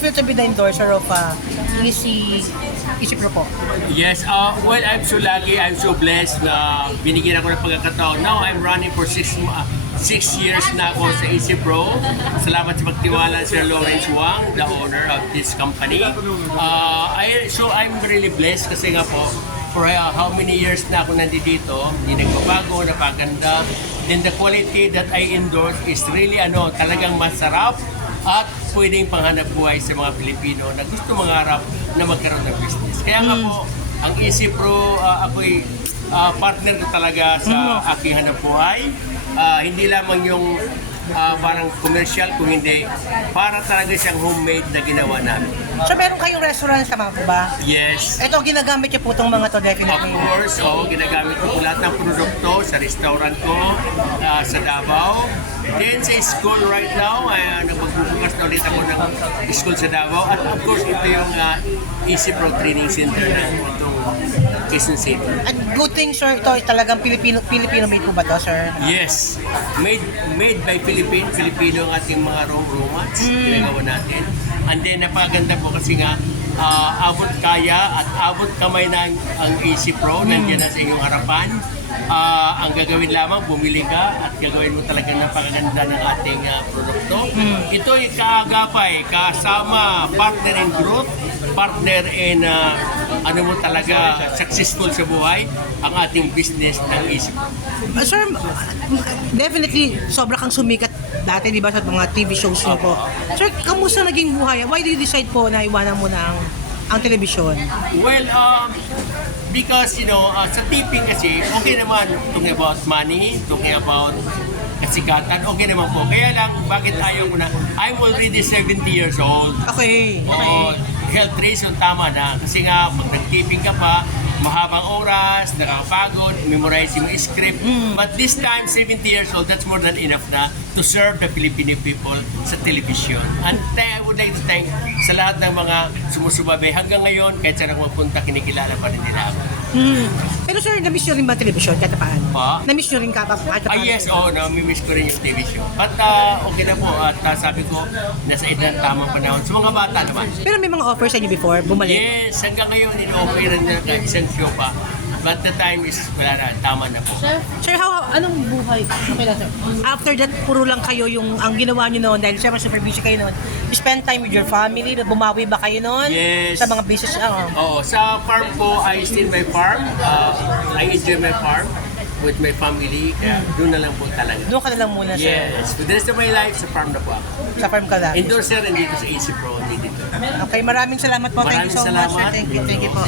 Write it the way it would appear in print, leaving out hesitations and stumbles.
feel to be the endorser of Easy Pro po? Yes, well, I'm so lucky, I'm so blessed na binigyan ako ng pagkakataon. Now, I'm running for 6 years na ako sa Easy Pro. Salamat sa pagtiwala Sir Lawrence Wang, the owner of this company. So I'm really blessed kasi nga po, for how many years na ako nandito, hindi nagbabago, napaganda. Then the quality that I endorse is really talagang masarap at pwedeng panghanap buhay sa mga Pilipino na gusto mangarap na magkaroon ng business. Kaya nga po, ang Easy Pro, ako'y partner ko talaga sa aking hanap buhay. Hindi lamang yung parang commercial, kung hindi, para talaga siyang homemade na ginawa namin. So meron kayong restaurant tama po ba? Yes. Ito, ginagamit niyo po itong mga to Of definitely. course, ginagamit ko po lahat ng produkto sa restaurant ko sa Davao. Then sa school right now, nagbubukas na ulit ako ng school sa Davao. At of course, ito yung Easy Pro Training Center na itong Quezon City. At good thing sir, ito ay talagang Filipino made po ba to sir? Yes, made by Filipino ang ating mga romance, ginagawa natin. And then napakaganda po kasi nga, abot kaya at abot kamay ng ang Easy Pro, nandiyan na sa inyong harapan. Ang gagawin lamang, bumili ka at gagawin mo talaga napakaganda ng ating produkto. Ito ay kaagapay, kasama, partner in growth, partner in mo talaga successful sa buhay, ang ating business ng Easy Pro. Sir, definitely sobra kang sumikat dati, di ba, sa mga TV shows niyo po. Sir, kamusta naging buhay? Why did you decide po na iwanan mo na ang telebisyon? Well, because sa tipping kasi, okay naman talking about money, talking about kasikatan, okay naman po. Kaya lang, bakit ayaw ko na? I'm already 70 years old. Okay. Health reason, tama na. Kasi nga, pag nag-tipping ka pa, mahabang oras, nakakapagod, memorize yung script. But this time, 70 years old, that's more than enough na to serve the Filipino people sa television. And I would like to thank sa lahat ng mga sumusubaybay hanggang ngayon, kahit saan ako mapunta, kinikilala pa rin nila ako. Pero sir, na-miss nyo rin ba television kahit paano? Pa? Na-miss nyo rin ka pa kahit paano? Yes, nami-miss ko rin yung TV show. But okay na po, at sabi ko, nasa edad tamang panahon. Sa mga bata naman. Pero may mga offers sa inyo before, bumalik? Yes, hanggang ngayon, in-offer na isang show pa. But the time is, wala na, tama na po. Sir, anong buhay? Okay lang, sir. After that, puro lang kayo yung ang ginawa nyo noon dahil syempre super busy kayo noon. You spend time with your family, bumawi ba kayo noon? Yes. Sa mga business? Oo, sa farm po, I still my farm. I enjoy my farm with my family. Kaya doon na lang po talaga. Doon ka na lang muna, sir. Yes, for the rest of my life, sa farm na po ako. Sa farm ka lang. Endorser, nandito sa Easy Pro, hindi dito. Okay, maraming salamat po. Thank you so much, sir. Maraming salamat. Thank you po.